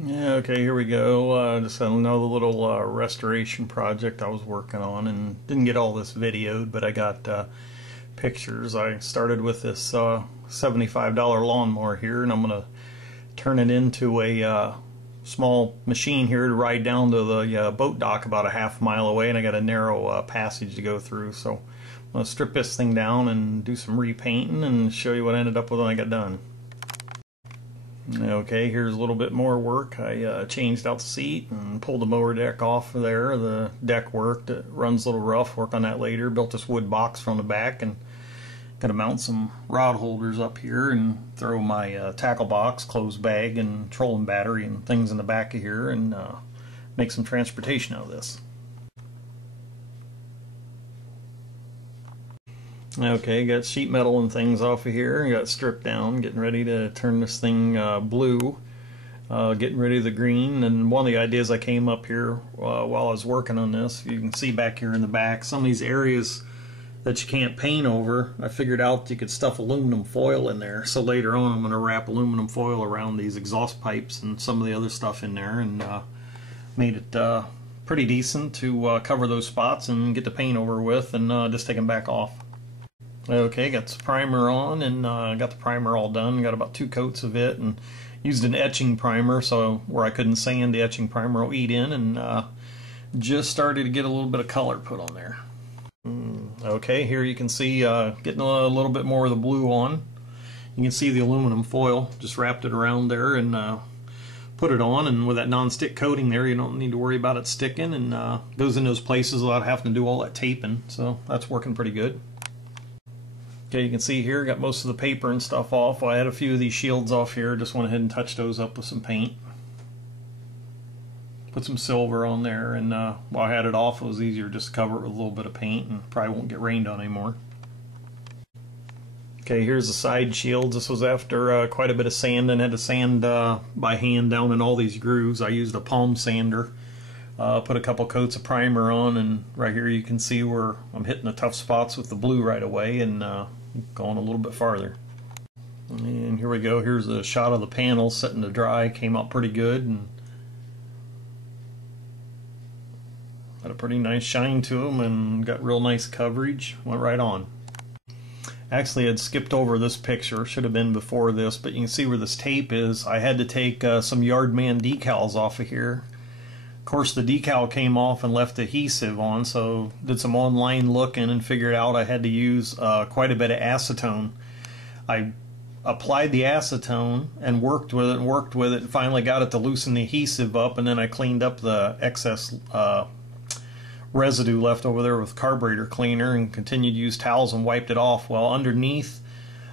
Yeah, okay, here we go. Just another little restoration project I was working on, and didn't get all this videoed, but I got pictures. I started with this $75 lawnmower here, and I'm going to turn it into a small machine here to ride down to the boat dock about a half-mile away, and I got a narrow passage to go through. So I'm going to strip this thing down and do some repainting and show you what I ended up with when I got done. Okay, here's a little bit more work. I changed out the seat and pulled the mower deck off of there. The deck worked. It runs a little rough. Work on that later. Built this wood box from the back, and got to mount some rod holders up here and throw my tackle box, clothes bag, and trolling battery and things in the back of here, and make some transportation out of this. Okay, got sheet metal and things off of here. Got it stripped down, getting ready to turn this thing blue, getting rid of the green. And one of the ideas I came up here while I was working on this, you can see back here in the back, some of these areas that you can't paint over, I figured out you could stuff aluminum foil in there. So later on I'm going to wrap aluminum foil around these exhaust pipes and some of the other stuff in there, and made it pretty decent to cover those spots and get the paint over with, and just take them back off. Okay, got the primer on, and got the primer all done. Got about 2 coats of it, and used an etching primer, so where I couldn't sand, the etching primer will eat in, and just started to get a little bit of color put on there. Okay, here you can see getting a little bit more of the blue on. You can see the aluminum foil, just wrapped it around there and put it on, and with that non-stick coating there, you don't need to worry about it sticking, and goes in those places without having to do all that taping, so that's working pretty good. Okay, you can see here, got most of the paper and stuff off. I had a few of these shields off here, just went ahead and touched those up with some paint. Put some silver on there, and while I had it off, it was easier just to cover it with a little bit of paint, and probably won't get rained on anymore. Okay, here's the side shields. This was after quite a bit of sanding. Had to sand by hand down in all these grooves. I used a palm sander. Put a couple coats of primer on, and right here you can see where I'm hitting the tough spots with the blue right away, and going a little bit farther. And here we go. Here's a shot of the panels setting to dry. Came out pretty good, and got a pretty nice shine to them, and got real nice coverage. Went right on. Actually, I'd skipped over this picture. Should have been before this, but you can see where this tape is. I had to take some Yardman decals off of here. Of course, the decal came off and left adhesive on, so did some online looking and figured out I had to use quite a bit of acetone. I applied the acetone and worked with it and finally got it to loosen the adhesive up, and then I cleaned up the excess residue left over there with carburetor cleaner and continued to use towels and wiped it off. Well, underneath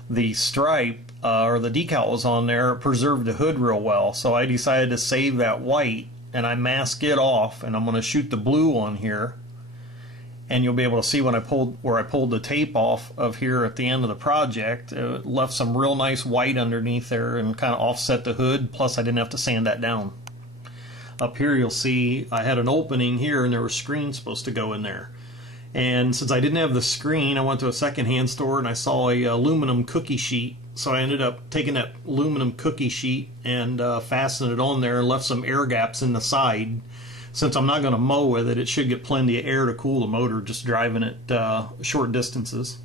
the stripe or the decal was on there, it preserved the hood real well, so I decided to save that white, and I mask it off, and I'm going to shoot the blue on here, and you'll be able to see when I pulled the tape off of here at the end of the project. It left some real nice white underneath there and kind of offset the hood, plus I didn't have to sand that down. Up here you'll see I had an opening here, and there were screens supposed to go in there, and since I didn't have the screen, I went to a secondhand store and I saw a aluminum cookie sheet. So I ended up taking that aluminum cookie sheet and fastening it on there, and left some air gaps in the side. Since I'm not going to mow with it, it should get plenty of air to cool the motor just driving it short distances.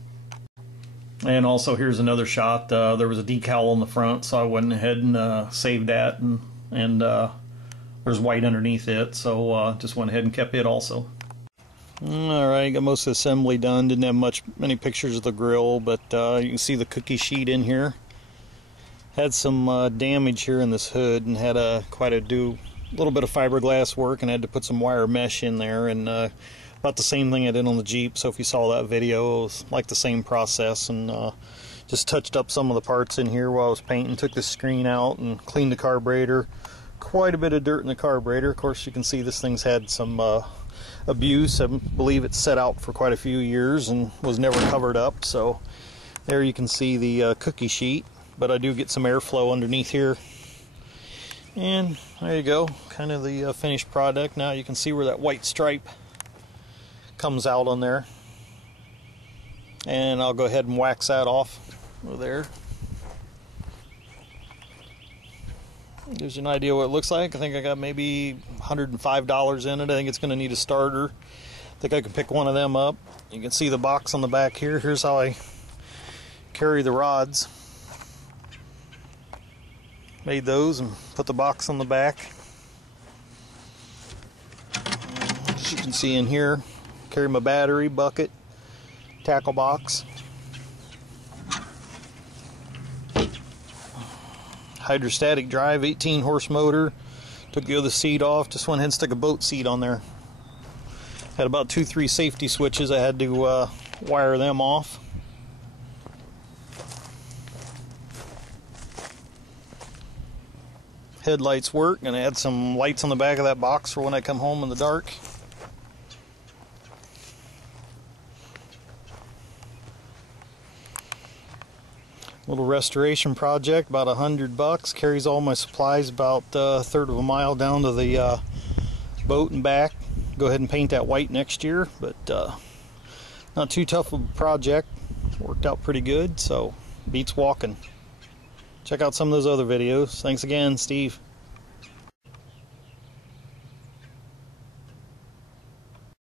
And also here's another shot. There was a decal on the front, so I went ahead and saved that, and there's white underneath it, so just went ahead and kept it also. Alright, got most of the assembly done. Didn't have many pictures of the grill, but you can see the cookie sheet in here. Had some damage here in this hood, and had do a little bit of fiberglass work, and had to put some wire mesh in there, and about the same thing I did on the Jeep. So if you saw that video, it was like the same process, and just touched up some of the parts in here while I was painting. Took the screen out and cleaned the carburetor. Quite a bit of dirt in the carburetor. Of course, you can see this thing's had some abuse. I believe it's set out for quite a few years and was never covered up, so there you can see the cookie sheet, but I do get some airflow underneath here, and there you go, kind of the finished product. Now you can see where that white stripe comes out on there, and I'll go ahead and wax that off over there. Gives you an idea what it looks like. I think I got maybe $105 in it. I think it's going to need a starter. I think I can pick one of them up. You can see the box on the back here. Here's how I carry the rods. Made those and put the box on the back. As you can see in here, carry my battery, bucket, tackle box. Hydrostatic drive, 18 horse motor. Took the other seat off, just went ahead and stuck a boat seat on there. Had about 2-3 safety switches. I had to wire them off. Headlights work, and I add some lights on the back of that box for when I come home in the dark. Little restoration project, about $100. Carries all my supplies about a third of a mile down to the boat and back. Go ahead and paint that white next year, but not too tough of a project. Worked out pretty good, so beats walking. Check out some of those other videos. Thanks again, Steve.